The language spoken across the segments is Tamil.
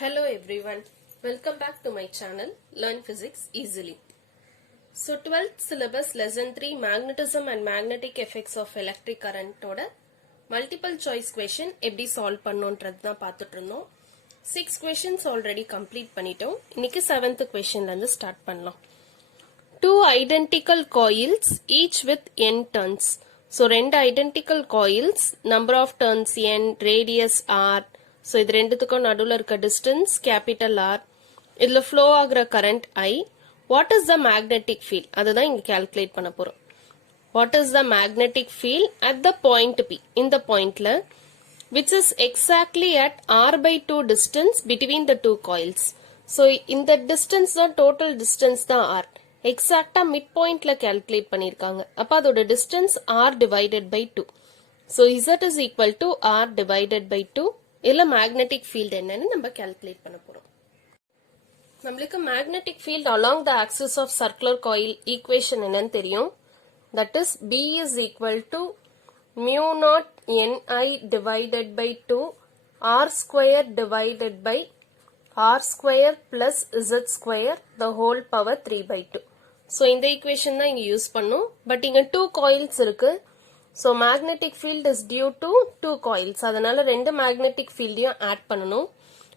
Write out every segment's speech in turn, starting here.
Hello everyone, welcome back to my channel Learn Physics Easily. So 12th syllabus lesson 3 magnetism and magnetic effects of electric current ஓட multiple choice question எப்படி solve பண்ணனும்ன்றது தான் பார்த்துட்டு இருந்தோம். 6 questions already complete பண்ணிட்டோம். இன்னைக்கு 7th questionல இருந்து ஸ்டார்ட் பண்ணலாம். Two identical coils each with n turns. So ரெண்டு identical coils number of turns n, radius r. So இது ரெண்டுத்துக்கும் நடுவுல இருக்க distance capital R. இதுல flow ஆகுற current I. What is the magnetic field? அதுதான் இங்க calculate பண்ண போறோம். What is the magnetic field at the point P? இந்த pointல which is exactly at R by 2 distance between the two coils. So இந்த distance தான் total distance தான் R. Exactா midpointல calculate பண்ணிருக்காங்க. அப்ப அதோட distance R divided by 2. So Z is equal to R divided by 2. இல்ல magnetic field என்னன்னு நம்ம calculate பண்ண போறோம். நம்மளுக்கு magnetic field along the axis of circular coil equation என்னன்னு தெரியும். That is B is equal to mu naught Ni divided by 2 R square divided by R square plus Z square the whole power 3 by 2. So இந்த equation தான் இங்க யூஸ் பண்ணும். But இங்க 2 coils இருக்கு. So magnetic field is due to 2 coils. அதனால ரெண்டு magnetic fieldயும் add பண்ணனும்.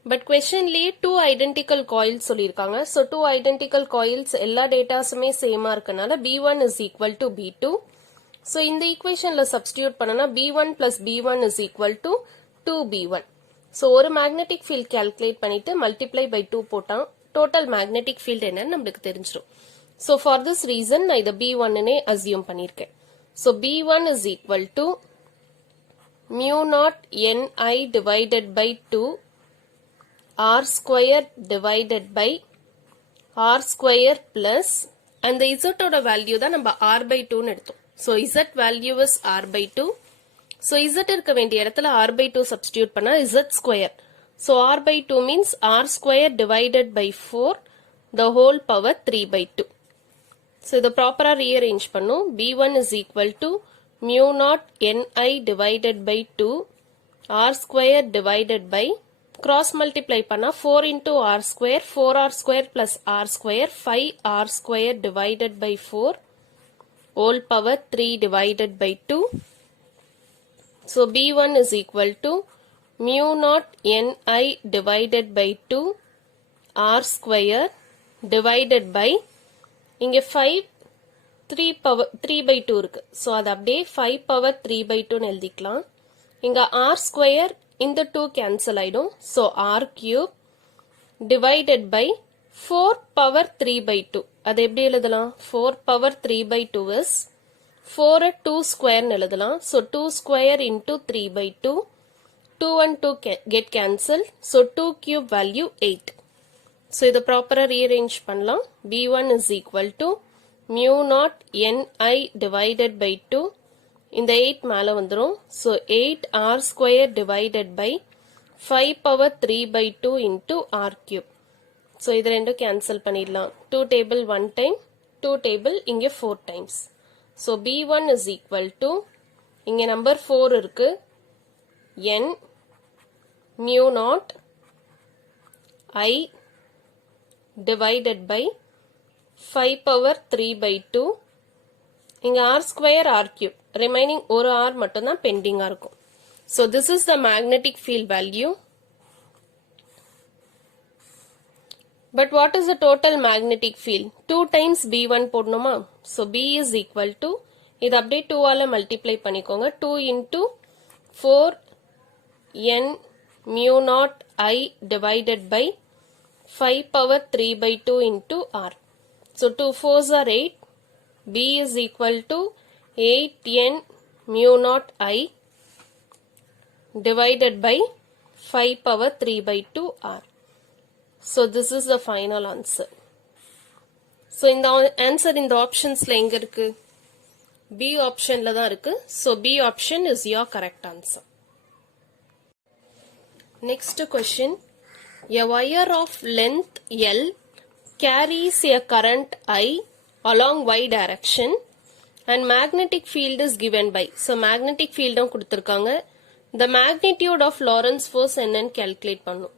But questionலயே 2 identical coils சொல்லிருக்காங்க. So 2 identical coils எல்லா datasமே சேமா இருக்கனால B1 is equal to B2. So இந்த equationல substitute பண்ணனா B1 plus B1 is equal to 2B1. So ஒரு magnetic field calculate பண்ணிட்டு multiply by 2 போட்டா total magnetic field என்னன்னு நமக்கு தெரிஞ்சிரும். So for this reason நான் இத B1 னே assume பண்ணிருக்கேன். So B1 is equal to mu naught Ni divided by 2 R square divided by R square plus and the Z ஓட value தான் நம்ம R by 2 னு எடுத்தோம். So Z value is R by 2. So Z இருக்க வேண்டிய இடத்துல R by 2 substitute பண்ணா Z square. So R by 2 means R square divided by 4 the whole power 3 by 2. So the proper rearrange பண்ணும். B1 is equal to mu naught Ni divided by 2 R square divided by cross multiply பண்ணா 4 into R square 4R square plus R square 5R square divided by 4 whole power 3 divided by 2. So B1 is equal to mu naught Ni divided by 2 R square divided by இங்க 3 by 2 இருக்கு. So அது அப்படியே 5 power 3 by 2 னு எழுதிக்கலாம். இங்க R square இந்த 2 cancel ஆயிடும். So R cube divided by 4 power 3 by 2. அது எப்படி எழுதலாம்? 4 power 3 by 2 is 4 2 square னு எழுதலாம். So 2 square into 3 by 2. 2 and 2 get cancel. So 2 cube value 8. So இத ப்ராப்பரா rearrange பண்ணலாம். B1 is equal to mu naught Ni divided by 2. இந்த 8 மேல வந்துரும். So 8 R square divided by 5 power 3 by 2 into R cube. So இது ரெண்டும் cancel பண்ணிடலாம். 2 table 1 time, 2 table இங்க 4 times. So B1 is equal to இங்க number 4 இருக்கு. N mu naught I divided by 5 power 3 by 2 இங்க R square R cube remaining ஒரு R மட்டும்தான் பெண்டிங்கா இருக்கும். So this is the magnetic field value. But what is the total magnetic field? 2 times B1 போடணுமா? So B is equal to இது அப்படியே 2 ஆல multiply பண்ணிக்கோங்க. 2 into 4 N mu naught I divided by 5 power 3 by 2 into R. So 2 4s are 8. B is equal to 8N mu naught I divided by 5 power 3 by 2 R. So this is the final answer. So in the answer in the options la enga irukku? B option la dhaan irukku. So B option is your correct answer. Next question. A wire of length L carries a current I along y direction and magnetic field is given by. So magnetic field கொடுத்திருக்காங்க. The magnitude of Lorentz force என்னன்னு calculate பண்ணும்.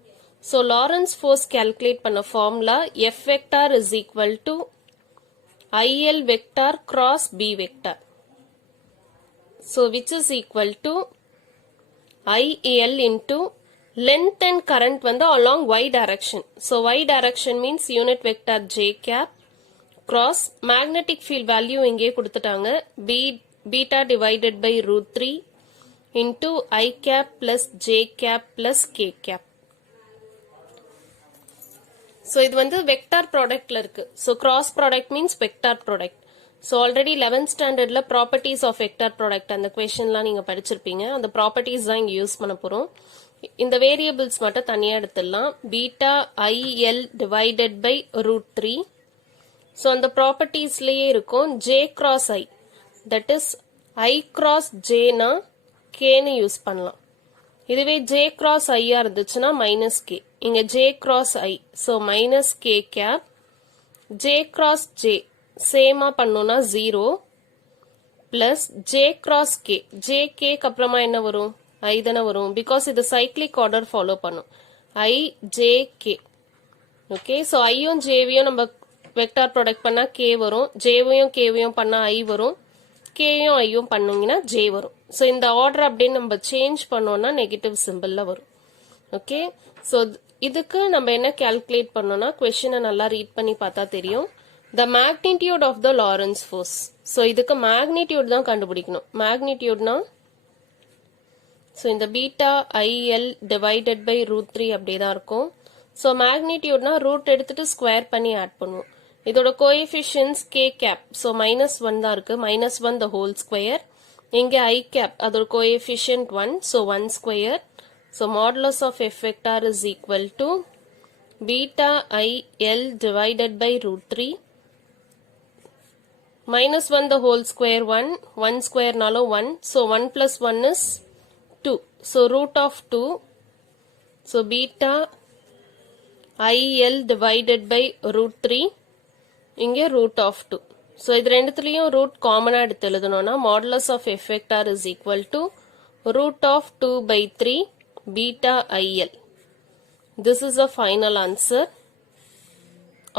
So Lorentz force calculate பண்ண formula F vector is equal to IL vector cross B vector. So which is equal to IL into length and current வந்து along y direction. So y direction means unit vector j cap cross magnetic field value இங்கே கொடுத்துட்டாங்க beta divided by root 3 into I cap plus j cap plus k cap. So இது வந்து vector productல இருக்கு. So cross product means vector product. So already 11th standardல properties of vector product அந்த questionலாம் நீங்க படிச்சிருப்பீங்க. அந்த properties தான் இங்க யூஸ் பண்ண போறோம். இந்த variables மட்டும் தனியா எடுத்துடலாம். beta IL divided by root 3. So அந்த propertiesலயே இருக்கும் j cross I. That is I cross j னா k னு யூஸ் பண்ணலாம். இதுவே j cross I இருந்துச்சுன்னா minus k. இங்க j cross I. So minus k cap. j cross j. சேமா பண்ணோம்னா 0. Plus j cross k. j k அப்புறமா என்ன வரும்? I தான வரும். Because இது cyclic order follow பண்ணும். I, j, k. Okay. So I யும் j வையும் நம்ம vector product பண்ணா k வரும். j வையும் k வையும் பண்ணா I வரும். k யும் I யும் பண்ணீங்கன்னா j வரும். So இந்த order அப்படியே நம்ம change பண்ணோம்னா negative symbolல வரும். Okay. So இதுக்கு நம்ம என்ன calculate பண்ணோம்னா question நல்லா read பண்ணி பார்த்தா தெரியும். The magnitude of the Lorentz force. So இதுக்கு magnitude தான் கண்டுபிடிக்கணும். Magnitude னா so இந்த beta IL divided by root 3 அப்படியே தான் இருக்கும். So magnitude னா root எடுத்துட்டு square பண்ணி add பண்ணுவோம். இதோட coefficients k cap. So minus 1 தான் இருக்கு. Minus 1 the whole square. இங்க I cap. அதோட coefficient 1. So 1 square. So modulus of F vector is equal to beta IL divided by root 3. Minus 1 the whole square 1. 1 square nalo 1. So 1 plus 1 is 2. So root of 2. So beta IL divided by root 3. இங்கே root of 2. So இது ரெண்டுத்துலயும் root common எடுத்து எழுதணும்னா modulus of F vector is equal to root of 2 by 3 beta IL. This is a final answer.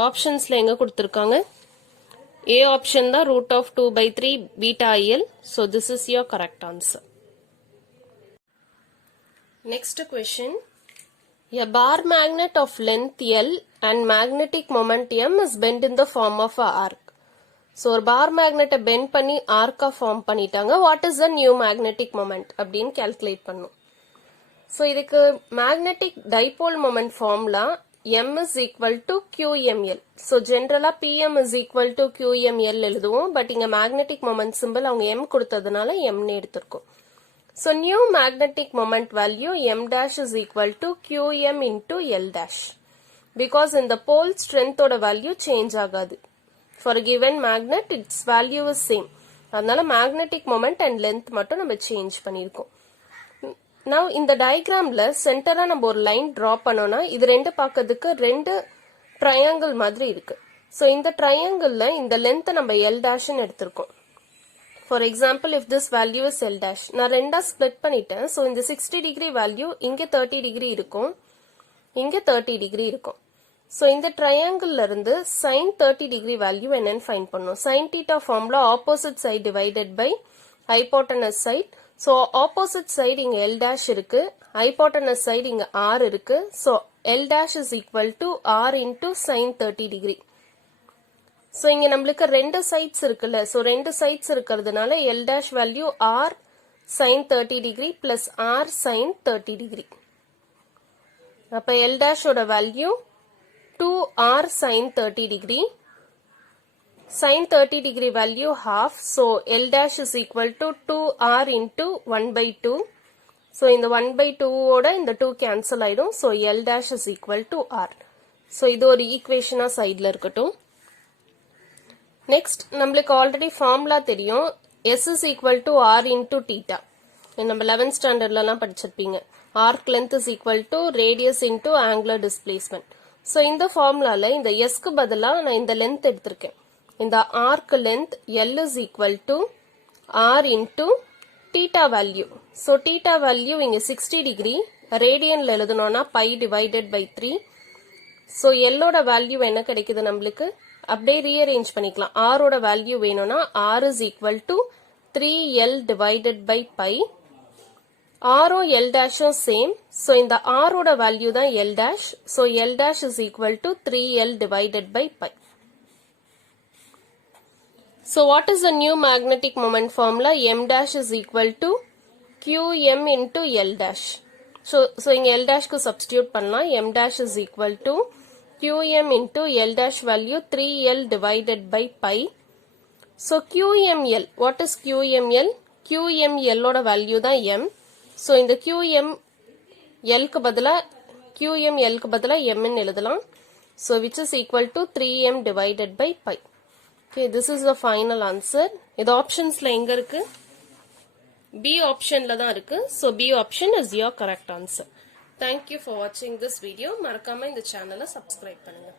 Optionsல எங்க கொடுத்திருக்காங்க? A option தான் root of 2 by 3 beta IL. So this is your correct answer. Next question. A bar magnet of length L and magnetic moment M is bent in the form of a arc. So ஒரு bar magnet bend பண்ணி arc form பண்ணிட்டாங்க. What is the new magnetic moment அப்படின்னு calculate பண்ணும். So இதுக்கு magnetic dipole moment formula M is equal to QML. So generally PM is equal to QML எழுதுவோம். But இங்க magnetic moment symbol அவங்க M கொடுத்ததுனால M னு எடுத்திருக்கோம். So new magnetic moment value M dash is equal to QM into L dash. Because in the pole strength oda value change ஆகாது. For a given magnet its value is same. அதனால magnetic moment and length மட்டும் நம்ம change பண்ணிருக்கோம். Now இந்த diagramல சென்டரா நம்ம ஒரு லைன் draw பண்ணோம்னா இது ரெண்டு பார்க்கிறதுக்கு ரெண்டு triangle மாதிரி இருக்கு. So இந்த triangleல இந்த length நம்ம L dash னு எடுத்திருக்கோம். For example, if this value is L dash, நான் ரெண்டா split பண்ணிட்டேன். So இந்த 60 degree value இங்க 30 degree இருக்கும். இங்க 30 degree இருக்கும். So இந்த triangle இருந்து sin 30 degree value என்னன்னு find பண்ணணும். Sin theta formula opposite side divided by hypotenuse side. So opposite side இங்க L dash இருக்கு. Hypotenuse side இங்க R இருக்கு. So L dash is equal to R into sin 30 degree. So இங்க நம்மளுக்கு ரெண்டு sides இருக்குல்ல. So ரெண்டு sides இருக்கிறதுனால L dash value R sin 30 degree plus R sin 30 degree. அப்ப L dash ஓட value 2R sin 30 degree. Sin 30 degree value half. So L dash is equal to 2R into 1 by 2. So இந்த 1 by 2 ஓட இந்த 2 cancel ஆயிடும். So L dash is equal to R. So இது ஒரு equation sideல இருக்கட்டும். Next நம்மளுக்கு already formula தெரியும். S is equal to R into theta. நம்ம 11th standardலலாம் படிச்சிருப்பீங்க. Arc length is equal to radius into angular displacement. So இந்த formulaல இந்த S க்கு பதிலா நான் இந்த length எடுத்திருக்கேன். இந்த arc length L is equal to R into theta value. So theta value இங்க 60 degree. ரேடியன்ல எழுதணும்னா பை டிவைடட் பை 3. ஸோ எல்லோட வேல்யூ என்ன கிடைக்குது நம்மளுக்கு, அப்படியே ரீஅரேஞ்ச் பண்ணிக்கலாம். ஆரோட வேல்யூ வேணும்னா R is equal to 3l divided by pi. ஆரும் எல் டேஷும் சேம். ஸோ இந்த ஆரோட வேல்யூ தான் L dash. So L dash is equal to 3l divided by pi. So what is the new magnetic moment formula? M dash is equal to Qm into L dash. So இங்க L dash க்கு substitute பண்ணலாம். M dash is equal to Qm into L dash value 3L divided by pi. So QML, what is QML? QML ஓட value தான் M. So இந்த QML க்கு பதிலா M ன்னு எழுதலாம். So which is equal to 3M divided by pi. Okay, this is the final answer. இது ஆப்ஷன்ஸ்ல எங்க இருக்கு? B ஆப்ஷன்ல தான் இருக்கு. So B option is your correct answer. Thank you for watching this video. மறக்காம இந்த சேனலை subscribe பண்ணுங்க.